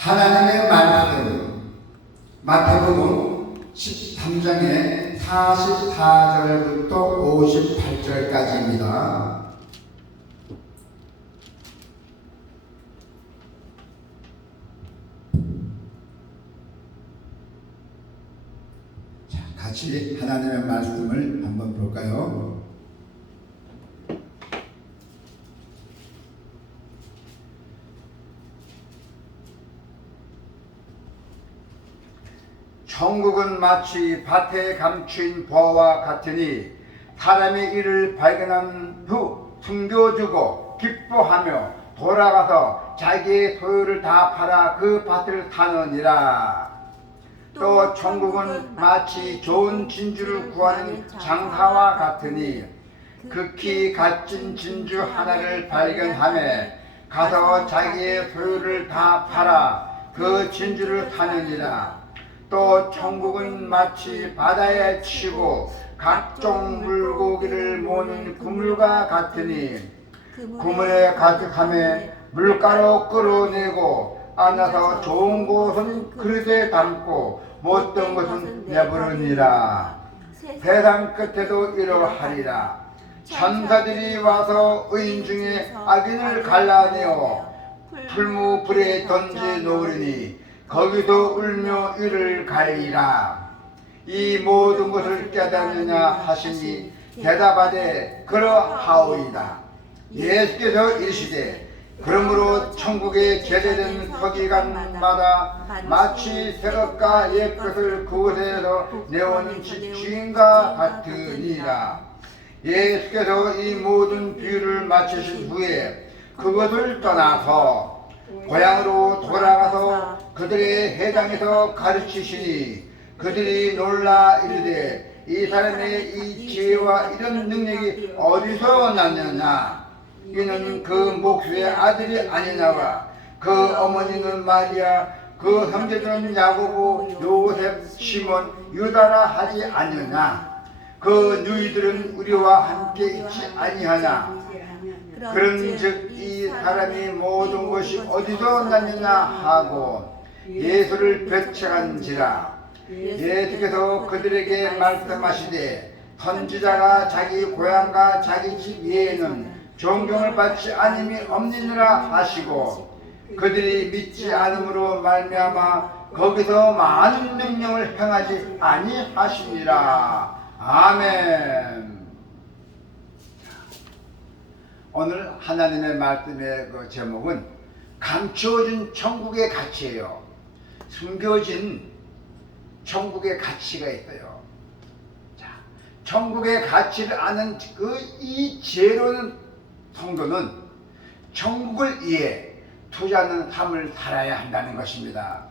하나님의 말씀은 마태복음 13장의 44절부터 58절까지입니다. 같이 하나님의 말씀을 한번 볼까요? 천국은 마치 밭에 감추인 보화와 같으니 사람이 이를 발견한 후 숨겨두고 기뻐하며 돌아가서 자기의 소유를 다 팔아 그 밭을 사느니라. 또 천국은 마치 좋은 진주를 구하는 장사와 같으니 극히 값진 진주 하나를 발견하며 가서 자기의 소유를 다 팔아 그 진주를 사느니라. 또 천국은 마치 바다에 치고 각종 물고기를 모으는 그물과 같으니 그물에 가득하며 물가로 끌어내고 안아서 좋은 것은 그릇에 담고 못된 것은 내버리니라. 세상 끝에도 이러하리라. 천사들이 와서 의인 중에 악인을 갈라내어 풀무불에 던져 놓으리니 거기도 울며 이를 갈리라. 이 모든 것을 깨닫느냐 하시니 대답하되 그러하오이다. 예수께서 이르시되 그러므로 천국에 제대된 서기관마다 마치 새것과 옛것을 그곳에서 내온 집주인과 같으니라. 예수께서 이 모든 비유를 마치신 후에 그것을 떠나서 고향으로 돌아가서 그들의 회당에서 가르치시니 그들이 놀라 이르되 이 사람의 이 지혜와 이런 능력이 어디서 났느냐. 이는 그 목수의 아들이 아니냐와 그 어머니는 마리아 그 형제들은 야고보 요셉 시몬 유다라 하지 않느냐. 그 누이들은 우리와 함께 있지 아니하냐. 그런즉 이 사람이 모든 것이 어디서 났느냐 하고 예수를 배척한지라. 예수께서 그들에게 말씀하시되 선지자가 자기 고향과 자기 집 외에는 존경을 받지 않음이 없느니라 하시고 그들이 믿지 않음으로 말미암아 거기서 많은 명령을 행하지 아니하시니라. 아멘. 오늘 하나님의 말씀의 그 제목은 감추어진 천국의 가치예요. 숨겨진 천국의 가치가 있어요. 자, 천국의 가치를 아는 이 지혜로운 성도는 천국을 위해 투자하는 삶을 살아야 한다는 것입니다.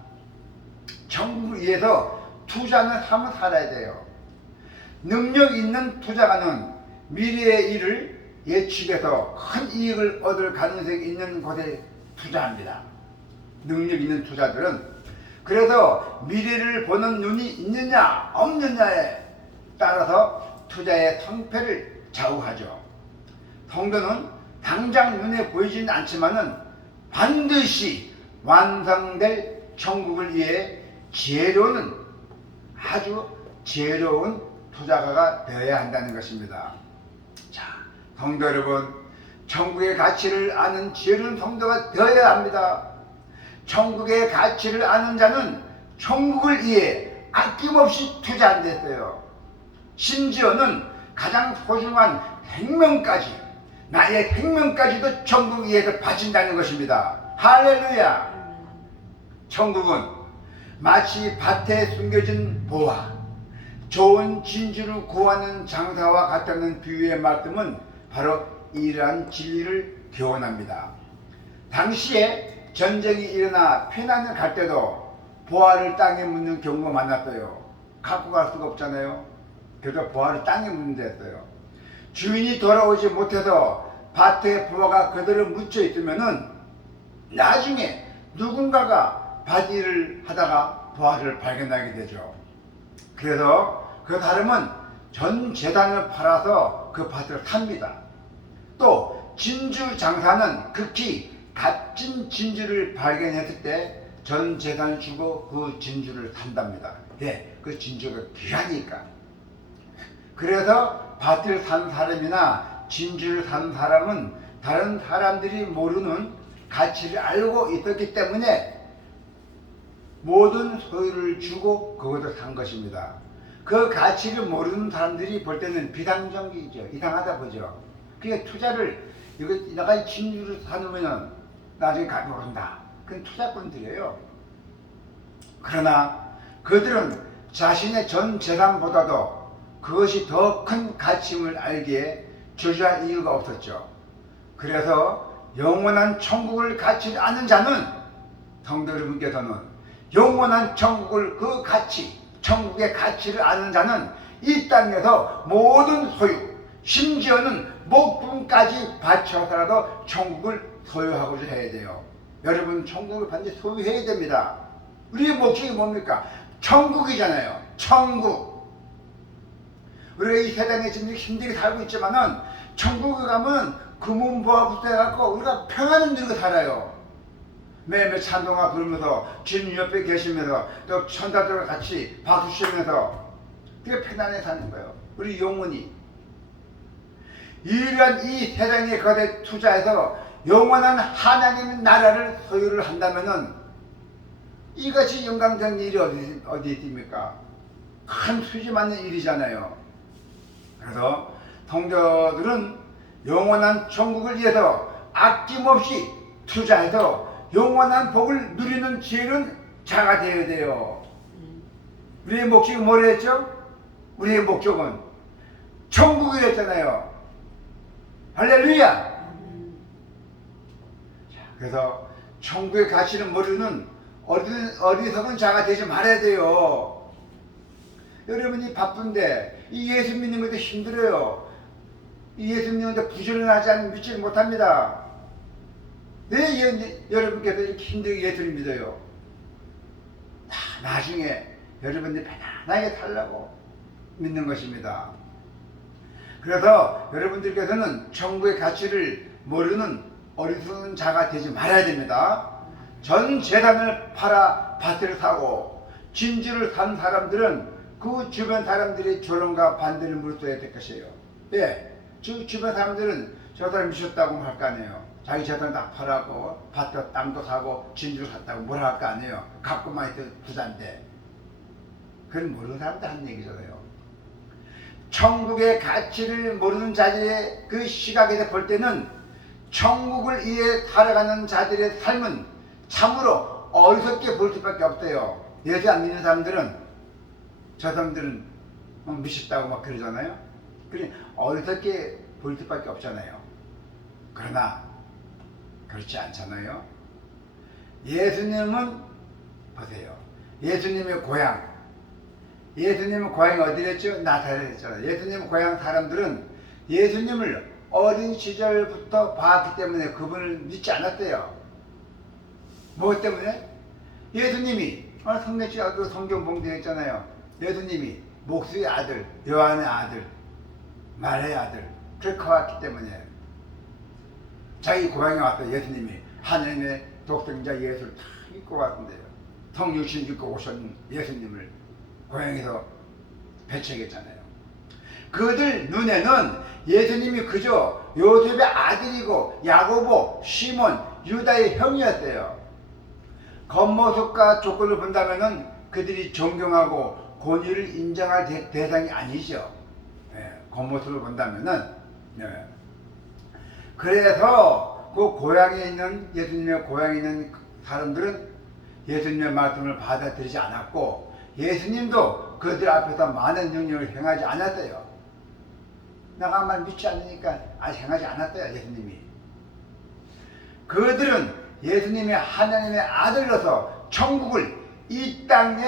천국을 위해서 투자하는 삶을 살아야 돼요. 능력 있는 투자가는 미래의 일을 예측해서 큰 이익을 얻을 가능성이 있는 곳에 투자합니다. 능력 있는 투자들은 그래서 미래를 보는 눈이 있느냐 없느냐에 따라서 투자의 성패를 좌우하죠. 성도는 당장 눈에 보이지는 않지만은 반드시 완성될 천국을 위해 아주 지혜로운 투자가가 되어야 한다는 것입니다. 자, 성도 여러분, 천국의 가치를 아는 지혜로운 성도가 되어야 합니다. 천국의 가치를 아는 자는 천국을 위해 아낌없이 투자한댔어요. 심지어는 가장 소중한 생명까지, 나의 생명까지도 천국 위해서 바친다는 것입니다. 할렐루야! 천국은 마치 밭에 숨겨진 보화, 좋은 진주를 구하는 장사와 같다는 비유의 말씀은 바로 이러한 진리를 교훈합니다. 당시에 전쟁이 일어나 피난을 갈 때도 보화를 땅에 묻는 경우가 많았어요. 갖고 갈 수가 없잖아요. 그래서 보화를 땅에 묻는 데였어요. 주인이 돌아오지 못해서 밭에 보화가 그대로 묻혀 있으면은 나중에 누군가가 밭 일을 하다가 보화를 발견하게 되죠. 그래서 그 사람은 전 재산을 팔아서 그 밭을 삽니다. 또 진주 장사는 극히 값진 진주를 발견했을 때 전 재산을 주고 그 진주를 산답니다. 예, 그 진주가 귀하니까. 그래서 밭을 산 사람이나 진주를 산 사람은 다른 사람들이 모르는 가치를 알고 있었기 때문에 모든 소유를 주고 그것을 산 것입니다. 그 가치를 모르는 사람들이 볼 때는 비상정기이죠. 이상하다 보죠. 그게 투자를 이거 내가 진주를 사놓으면 나중에 값이 오른다. 그건 투자꾼들이에요. 그러나 그들은 자신의 전 재산보다도 그것이 더 큰 가치임을 알기에 주저할 이유가 없었죠. 그래서 영원한 천국을 가치를 아는 자는, 성도 여러분께서는 영원한 천국을 그 가치, 천국의 가치를 아는 자는 이 땅에서 모든 소유, 심지어는 목숨까지 바쳐서라도 천국을 소유하고자 해야 돼요. 여러분, 천국을 반드시 소유해야 됩니다. 우리의 목적이 뭡니까? 천국이잖아요. 천국. 우리가 이 세상에 지금 힘들게 살고 있지만은 천국에 가면 금은보화부터 해갖고 우리가 평안을 누리고 살아요. 매일 찬송가 부르면서 주님 옆에 계시면서 또 천사들과 같이 박수 치면서 그게 편안하게 사는 거예요. 우리 영혼이. 이러한 이 세상의 것에 투자해서 영원한 하나님 나라를 소유를 한다면은 이것이 영광스러운 일이 어디 있습니까? 큰 수지 맞는 일이잖아요. 그래서 성도들은 영원한 천국을 위해서 아낌없이 투자해서 영원한 복을 누리는 지혜는 자가 되어야 돼요. 우리의 목적이 뭐라 했죠? 우리의 목적은 천국이랬잖아요. 할렐루야! 그래서 천국의 가치를 모르는 어리석은 자가 되지 말아야 돼요. 여러분이 바쁜데 이 예수 믿는 것도 힘들어요. 이 예수 믿는 것도 부지런하지 않으면 믿지 못합니다. 왜 여러분께서 이렇게 힘들게 예수를 믿어요? 나중에 여러분들이 편안하게 살라고 믿는 것입니다. 그래서 여러분들께서는 천국의 가치를 모르는 어리석은 자가 되지 말아야 됩니다. 전 재산을 팔아 밭을 사고 진주를 산 사람들은 그 주변 사람들이 조롱과 반대를 물어야 될 것이에요. 예, 주변 사람들은 저 사람이 미쳤다고 할 거 아니에요. 자기 재산 다 팔아고 밭도 땅도 사고 진주를 샀다고 뭐라 할 거 아니에요. 갖고만 있던 부자인데. 그건 모르는 사람들 하는 얘기잖아요. 천국의 가치를 모르는 자들의 그 시각에서 볼 때는 천국을 위해 살아가는 자들의 삶은 참으로 어리석게 볼 수밖에 없어요. 예수 안 믿는 사람들은 저 사람들은 미쳤다고 막 그러잖아요. 그러니 어리석게 볼 수밖에 없잖아요. 그러나 그렇지 않잖아요. 예수님은 보세요. 예수님의 고향. 예수님의 고향이 어디랬죠? 나사렛이었잖아요. 예수님의 고향 사람들은 예수님을 어린 시절부터 봤기 때문에 그분을 믿지 않았대요. 무엇 때문에? 예수님이 성례시하고 성경 봉되어 있잖아요. 예수님이 목수의 아들, 요한의 아들, 마리아의 아들 그렇게 커왔기 때문에 자기 고향에 왔던 예수님이 하나님의 독생자 예수를 다 입고 왔는데요. 성육신 입고 오신 예수님을 고향에서 배척했잖아요. 그들 눈에는 예수님이 그저 요셉의 아들이고 야고보, 시몬, 유다의 형이었대요. 겉모습과 조건을 본다면은 그들이 존경하고 권위를 인정할 대상이 아니죠. 네, 겉모습을 본다면은. 네. 그래서 그 고향에 있는 예수님의 고향에 있는 사람들은 예수님의 말씀을 받아들이지 않았고 예수님도 그들 앞에서 많은 능력을 행하지 않았어요. 내가 말 믿지 않으니까 아직 행하지 않았어요. 예수님이. 그들은 예수님의 하나님의 아들로서 천국을 이 땅에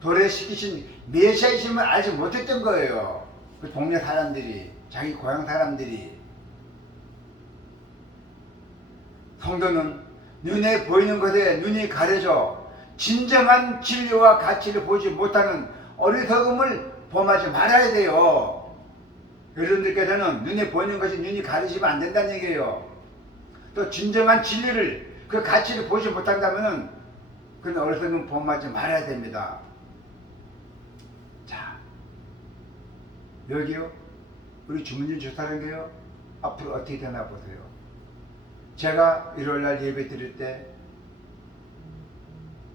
도래시키신 메시아이심을 알지 못했던 거예요. 그 동네 사람들이, 자기 고향 사람들이. 성도는 눈에 보이는 것에 눈이 가려져 진정한 진리와 가치를 보지 못하는 어리석음을 범하지 말아야 돼요. 여러분들께서는 눈에 보이는 것이 눈이 가리지면 안 된다는 얘기예요. 또 진정한 진리를, 그 가치를 보지 못한다면 그런 어리석은 본받지 말아야 됩니다. 자, 여기요, 우리 주문진 좋다는 게요, 앞으로 어떻게 되나 보세요. 제가 일요일날 예배 드릴 때,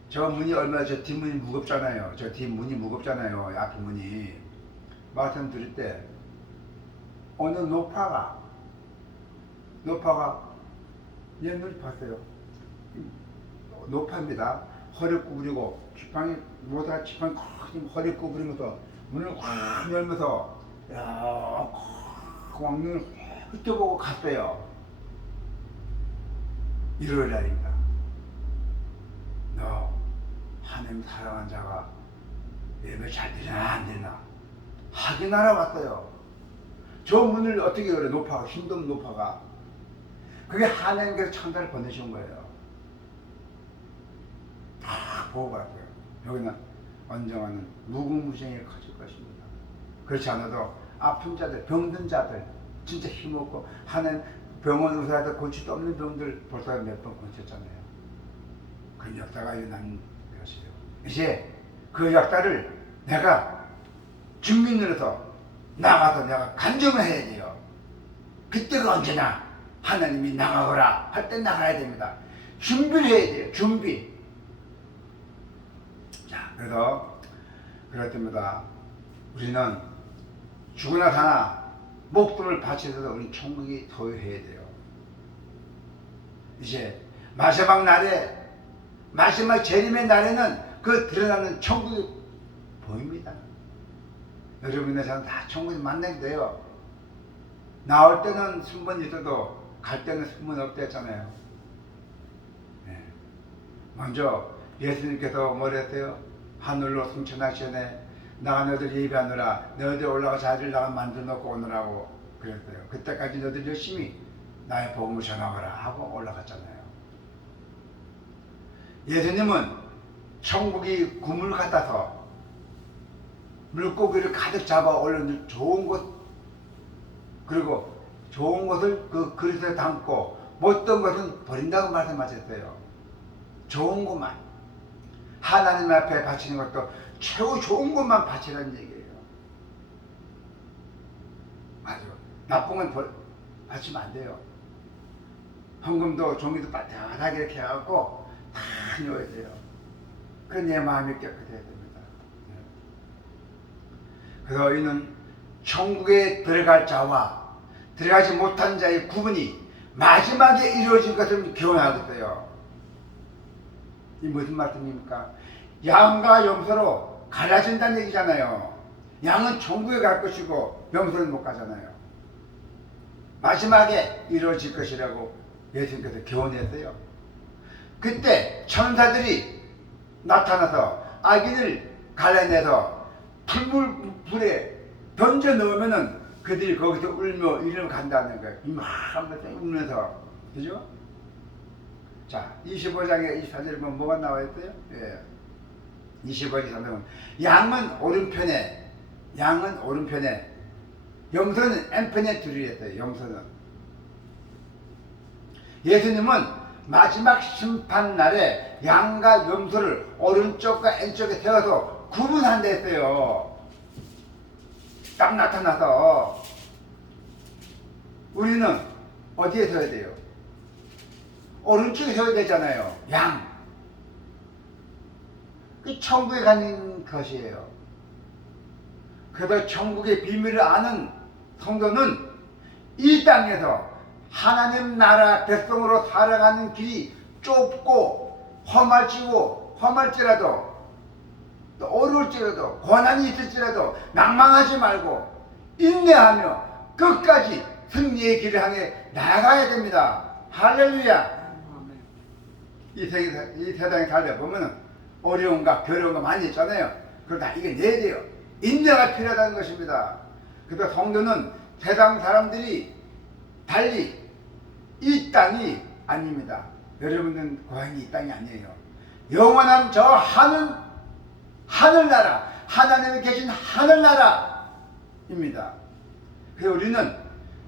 저 문이 얼마나, 저 뒷문이 무겁잖아요. 저 뒷문이 무겁잖아요. 앞 문이. 말씀 드릴 때, 어느 노파가 옛날 봤어요. 노파입니다. 허리 구부리고 지팡이 모자 지팡이 큰 허리 구부리면서 문을 확 열면서 왕눈을 훑어보고 갔어요. 일요일 날입니다. 너 하나님 사랑한 자가 예배 잘 되나 안 되나 확인하러 왔어요. 저 문을 어떻게 그래, 노파가, 힘든 노파가. 그게 하나님께서 천사를 보내신 거예요. 다 보고 갔어요. 여기는 언젠가는 무궁무진하게 커질 것입니다. 그렇지 않아도 아픈 자들, 병든 자들, 진짜 힘없고 하는 병원 의사도 고치도 없는 병들 벌써 몇 번 고쳤잖아요. 그 역사가 일어난 것이에요. 이제 그 역사를 내가 증민으로서 나가서 내가 간증을 해야 돼요. 그때가 언제나 하나님이 나가거라 할 때 나가야 됩니다. 준비를 해야 돼요. 준비. 자, 그래서 그럴 때마다 우리는 죽으나 사나 목숨을 바쳐서 우리 천국이 소유해야 돼요. 이제 마지막 날에, 마지막 재림의 날에는 그 드러나는 천국이 보입니다. 여러분의 삶은 다 천국에 만나게 돼요. 나올 때는 순번 있어도 갈 때는 순번 없댔잖아요. 네. 먼저 예수님께서 뭐랬어요? 하늘로 승천하시네. 나가 너희들 예배하느라 너희들 올라가 자리를 나가 만들어 놓고 오느라고 그랬어요. 그때까지 너희들 열심히 나의 복음을 전하거라 하고 올라갔잖아요. 예수님은 천국이 구물 같아서 물고기를 가득 잡아 올려놓은 좋은 곳, 그리고 좋은 것을 그 그릇에 담고 못된 것은 버린다고 말씀하셨어요. 좋은 것만, 하나님 앞에 바치는 것도 최고 좋은 것만 바치라는 얘기예요. 맞아. 나쁜 건 바치면 안 돼요. 헌금도 종이도 빠듯하게 이렇게 해갖고 다 넣어야 돼요. 그래 내 마음이 깨끗해야 됩니다. 그래서 이는 천국에 들어갈 자와 들어가지 못한 자의 구분이 마지막에 이루어질 것을 교훈하겠어요. 이 무슨 말씀입니까? 양과 염소로 갈라진다는 얘기잖아요. 양은 천국에 갈 것이고 염소는 못 가잖아요. 마지막에 이루어질 것이라고 예수님께서 교훈했어요. 그때 천사들이 나타나서 아기를 갈라내서 불에 던져 넣으면은 그들이 거기서 울며 이리로 간다는 거예요. 이만하면서 울면서. 그죠? 자, 25장에 24절에 보면 뭐가 나와 있어요? 예. 25장 23절은 양은 오른편에 염소는 왼편에 두리라 했어요. 염소는. 예수님은 마지막 심판날에 양과 염소를 오른쪽과 왼쪽에 세워서 구분한다 했어요. 딱 나타나서. 우리는 어디에 서야 돼요? 오른쪽에 서야 되잖아요. 양. 그 천국에 가는 것이에요. 그래서 천국의 비밀을 아는 성도는 이 땅에서 하나님 나라 백성으로 살아가는 길이 좁고 험할지라도 또 어려울지라도 고난이 있을지라도 낭망하지 말고 인내하며 끝까지 승리의 길을 향해 나아가야 됩니다. 할렐루야. 이 세상에 살다 보면은 어려움과 괴로움과 많이 있잖아요. 그러다 이겨내야 돼요. 인내가 필요하다는 것입니다. 그래서 성도는 세상 사람들이 달리 이 땅이 아닙니다. 여러분은 고향이 이 땅이 아니에요. 영원한 저 하늘나라, 하나님이 계신 하늘나라입니다. 그래서 우리는,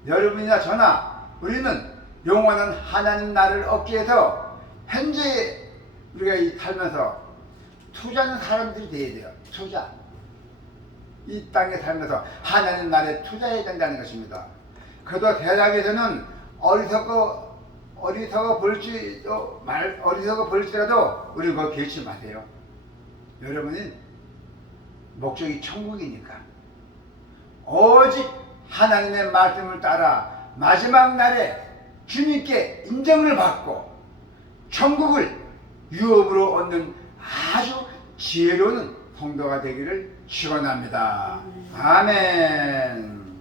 여러분이나 저나 우리는 영원한 하나님 나라를 얻기 위해서 현재 우리가 이 살면서 투자하는 사람들이 돼야 돼요. 투자. 이 땅에 살면서 하나님 나라에 투자해야 된다는 것입니다. 그래도 대학에서는 어리석어 볼지라도 우리 그거 기억지 마세요. 여러분은 목적이 천국이니까 오직 하나님의 말씀을 따라 마지막 날에 주님께 인정을 받고 천국을 유업으로 얻는 아주 지혜로운 성도가 되기를 축원합니다. 아멘.